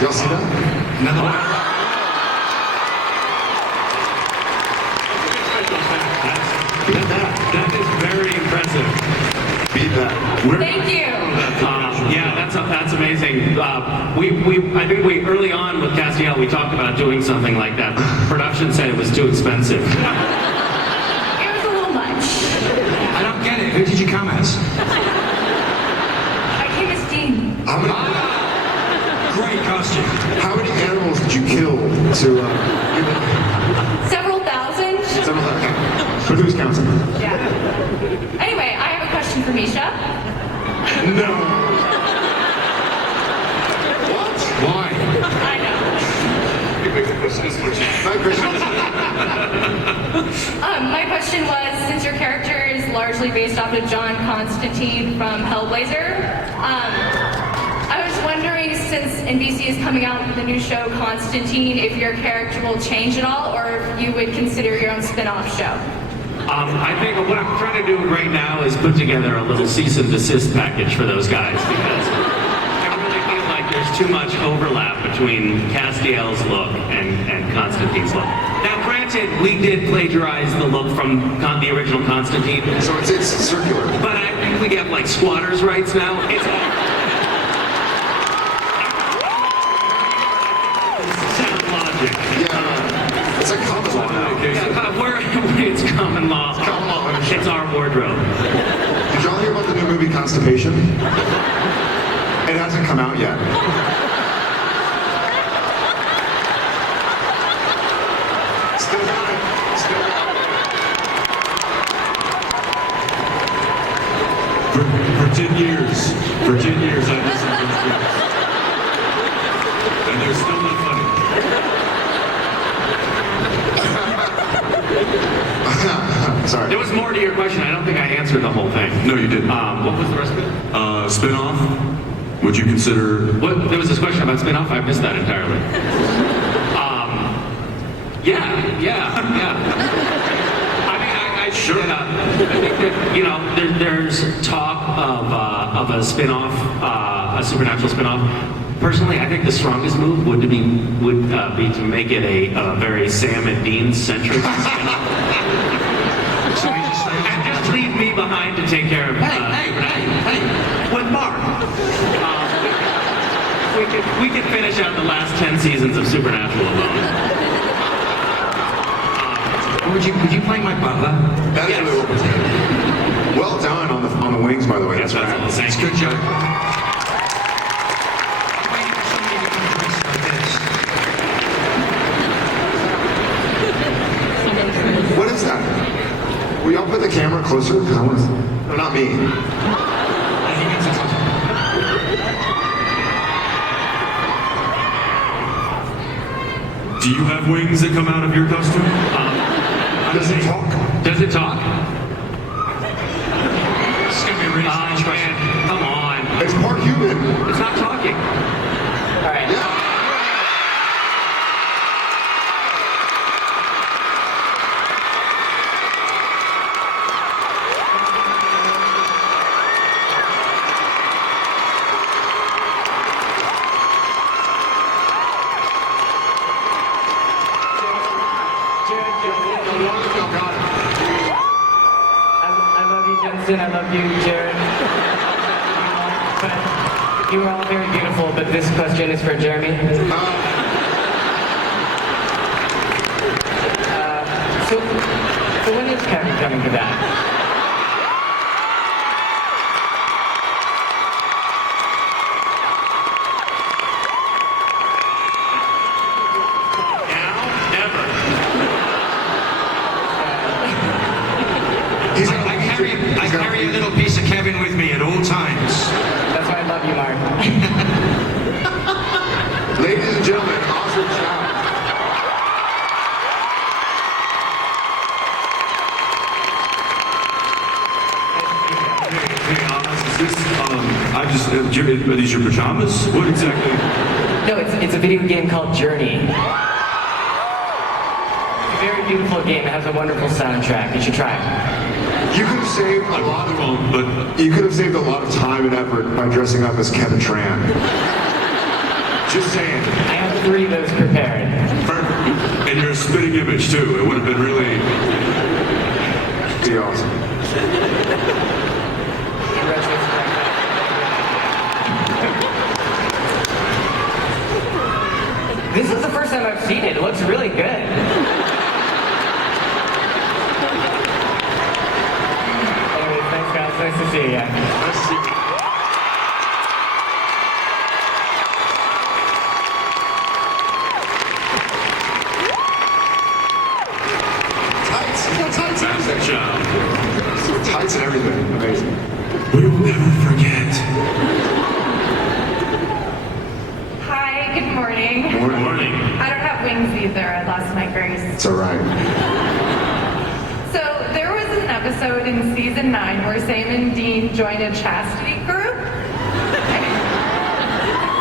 Y'all see that? Another one. That is very impressive. Beat that. Thank you. Yeah, that's amazing. I think we early on with Castiel, we talked about doing something like that. Production said it was too expensive. It was a little much. I don't get it. Who did you come as? I came as Dean. Great costume. How many animals did you kill to Several thousand. Several thousand. But who's counting? Yeah. Anyway, I have a question for Misha. No. What? Why? I know. My question was, since your character is largely based off of John Constantine from Hellblazer, I was wondering, since NBC is coming out with the new show Constantine, if your character will change at all, or if you would consider your own spin-off show. I think what I'm trying to do right now is put together a little cease and desist package for those guys, because I really feel like there's too much overlap between Castiel's look and Constantine's look. Now, granted, we did plagiarize the look from the original Constantine, So it's circular. but I think we have like squatters' rights now. It's sound logic. Yeah. It's like common law now. It's common law. Common law ownership. It's our wardrobe. Did y'all hear about the new movie Constipation? It hasn't come out yet. Still got it. Still got it. For 10 years I've listened to those jokes. And they're still not funny. Sorry. There was more to your question. I don't think I answered the whole thing. No, you didn't. What was the rest of it? Spin-off? Would you consider... What? There was this question about spin-off. I missed that entirely. Yeah. I mean, I think Sure. that, I think that, you know, there's talk of a spin-off, a supernatural spin-off. Personally, I think the strongest move would be to make it a very Sam and Dean centric spin-off. And just leave me behind to take care of. Hey! With Mark. We could finish out the last 10 seasons of Supernatural alone. Would you play my butler? That is Yes. really what was good. Well done on the wings, by the way. Yes, That's that's all. right. Thank It's a you. good joke. I'm waiting for somebody to come dressed like this. What is that? Will y'all put the camera closer? I want to... No, not me. He needs a close-up. Do you have wings that come out of your costume? Does it talk? Does it talk? This is going to be a really strange question. Man, come on. It's part human. It's not talking. All right. Yeah. I love you, Jensen. I love you, Jared. But you were all very beautiful, but this question is for Jeremy. So when is Kevin coming to that? I carry a little piece of Kevin with me at all times. That's why I love you, Mark. Ladies and gentlemen, awesome job. Hey, is this, are these your pajamas? What exactly? No, it's a video game called Journey. It's a very beautiful game. It has a wonderful soundtrack. You should try it. You could have saved a lot of time and effort by dressing up as Kevin Tran. Just saying. I have 3 of those prepared. Perfect. And your spitting image too. It would have been really. Be awesome. This is the first time I've seen it. It looks really good. Anyways, thanks guys. Nice to see you again. Nice to see you. Tights. You got tights. Fantastic job. Tights and everything. Amazing. We will never forget. Hi, good morning. Good morning. I don't have wings either. I lost my grace. It's all right. So there was an episode in season 9 where Sam and Dean joined a chastity group.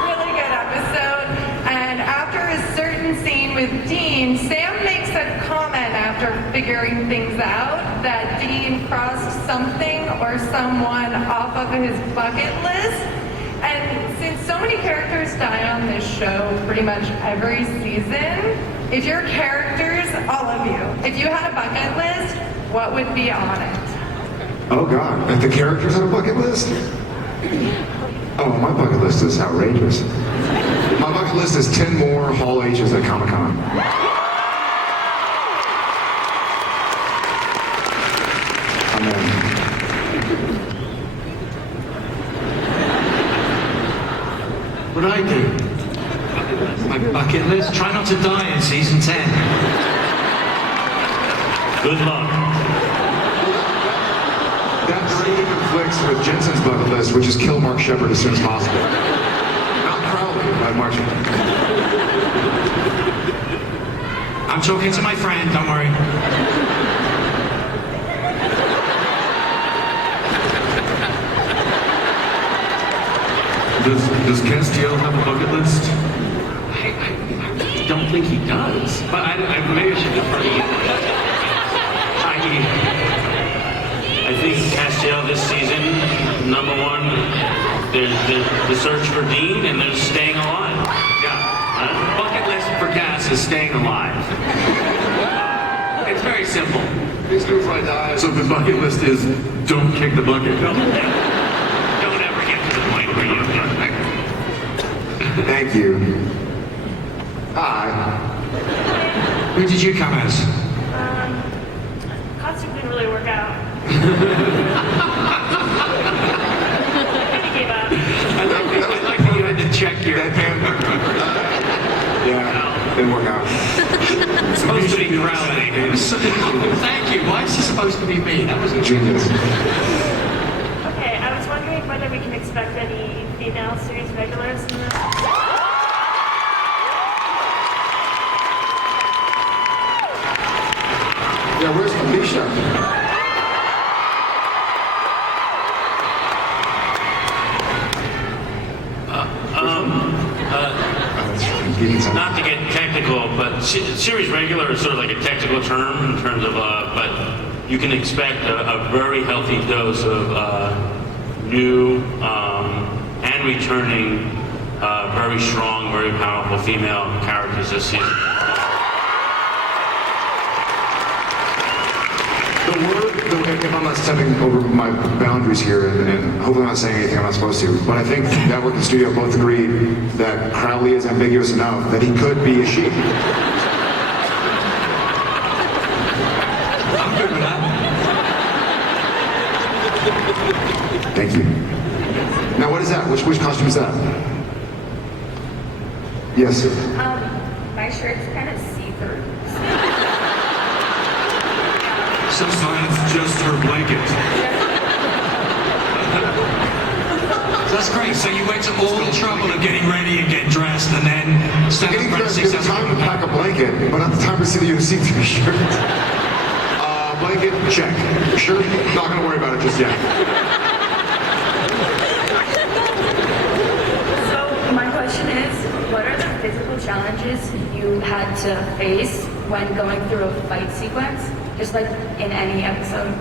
Really good episode. And after a certain scene with Dean, Sam makes a comment after figuring things out that Dean crossed something or someone off of his bucket list. And since so many characters die on this show pretty much every season, if your characters, all of you, if you had a bucket list, what would be on it? Oh God, if the characters had a bucket list? Oh, my bucket list is outrageous. My bucket list is 10 more Hall H's at Comic-Con. Amen. What I do? My bucket list? Try not to die in season 10. Good luck. That directly conflicts with Jensen's bucket list, which is kill Mark Shepard as soon as possible. Not Crowley, but Mark Shepard. I'm talking to my friend, don't worry. Does Castiel have a bucket list? I don't think he does. But maybe I should defer to you. I think Castiel this season, number 1, there's the search for Dean and there's staying alive. Yeah. Bucket list for Cass is staying alive. It's very simple. So the bucket list is don't kick the bucket. Don't ever get to the point where you. Thank you. Hi. Who did you come as? Costume didn't really work out. I gave up. I like that you had to check your. Yeah, didn't work out. It's supposed to be Crowley. Thank you. Why is this supposed to be me? That was a Genius. Okay, I was wondering whether we can expect any female series regulars in the... Yeah, where's Felicia? Not to get technical, but series regular is sort of like a technical term in terms of, but you can expect a very healthy dose of new and returning, very strong, very powerful female characters this season. If I'm not stepping over my boundaries here, and hopefully I'm not saying anything I'm not supposed to, but I think Network and Studio both agreed that Crowley is ambiguous enough that he could be a she. I'm good with that. Thank you. Now what is that? Which costume is that? Yes. My shirt's kind of see-through. Sometimes just her blanket. That's great. So you went to all the trouble of getting ready and getting dressed and then stand Getting up front dressed and is say the time to pack a blanket, but not the time to see you in a see-through shirt. Blanket, check. Shirt, not gonna worry about it just yet. So my question is, what are the physical challenges you had to face when going through a fight sequence? Just like in any episode.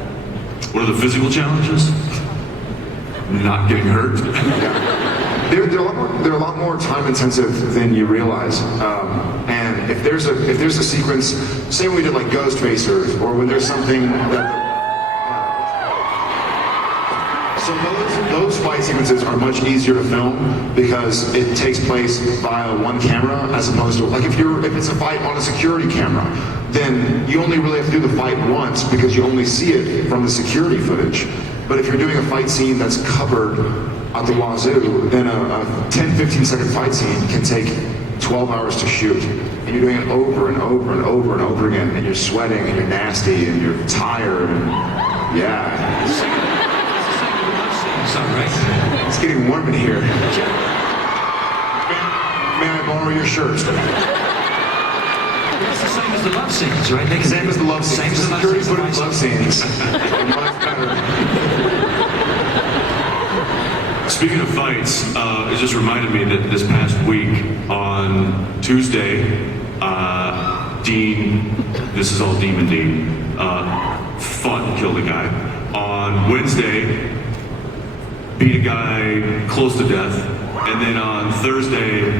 What are the physical challenges? Not getting hurt. they're a lot more time intensive than you realize. And if there's a sequence, say when we did like Ghost Facers, or when there's something that. So those fight sequences are much easier to film because it takes place via one camera as opposed to like if it's a fight on a security camera, then you only really have to do the fight once because you only see it from the security footage. But if you're doing a fight scene that's covered at the wazoo, then a 10-15 second fight scene can take 12 hours to shoot. And you're doing it over and over and over and over again, and you're sweating and you're nasty and you're tired and yeah. Right? It's getting warm in here. May I borrow your shirt? It's the same as the love scenes, right? Same as the love scenes. Same as the security footage love scenes. Much better. Speaking of fights, it just reminded me that this past week on Tuesday, Dean, this is all Demon Dean, fought and killed a guy. On Wednesday, beat a guy close to death, and then on Thursday,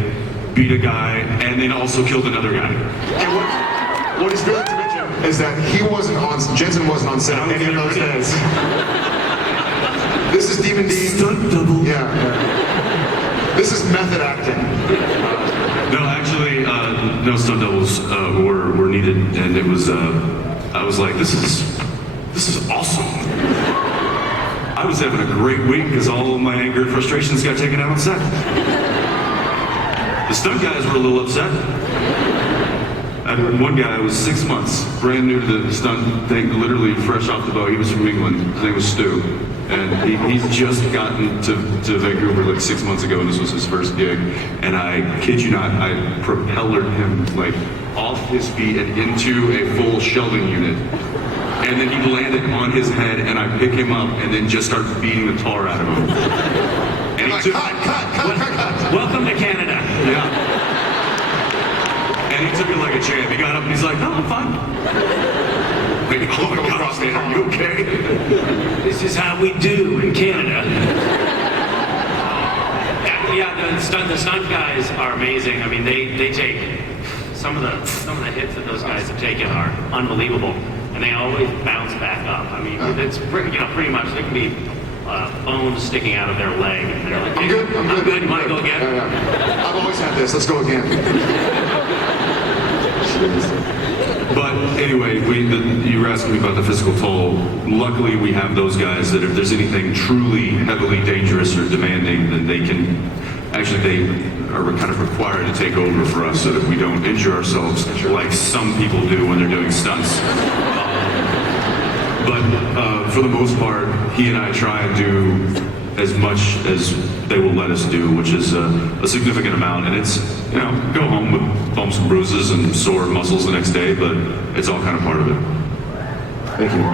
beat a guy, and then also killed another guy. And what he's failing to mention is that Jensen wasn't on set any of those days. This is Demon Dean. Stunt double. Yeah. This is method acting. No, actually, no stunt doubles were needed, and it was. I was like, this is awesome. I was having a great week because all of my anger and frustrations got taken out on set. The stunt guys were a little upset. I had one guy was 6 months, brand new to the stunt thing, literally fresh off the boat. He was from England. His name was Stu. And he's just gotten to Vancouver like 6 months ago, and this was his first gig. And I kid you not, I propellered him like off his feet and into a full shelving unit. And then he landed on his head, and I pick him up and then just start beating the tar out of him. And he took, cut. Welcome to Canada. yeah. And he took it like a champ. He got up and he's like, no, I'm fine. Wait, oh my God, man, are you okay? This is how we do in Canada. Yeah, the stunt guys are amazing. I mean, they take some of the hits that those guys have taken are unbelievable, and they always bounce back up. I mean, it's pretty much there can be bones sticking out of their leg, and they're like, I'm good. You want to go again? Yeah. I've always had this. Let's go again. But anyway, you were asking me about the physical toll. Luckily, we have those guys that if there's anything truly heavily dangerous or demanding, then they are kind of required to take over for us so that we don't injure ourselves like some people do when they're doing stunts. But for the most part, he and I try and do as much as they will let us do, which is a significant amount. And it's, go home with bumps and bruises and sore muscles the next day, but it's all kind of part of it. Thank you.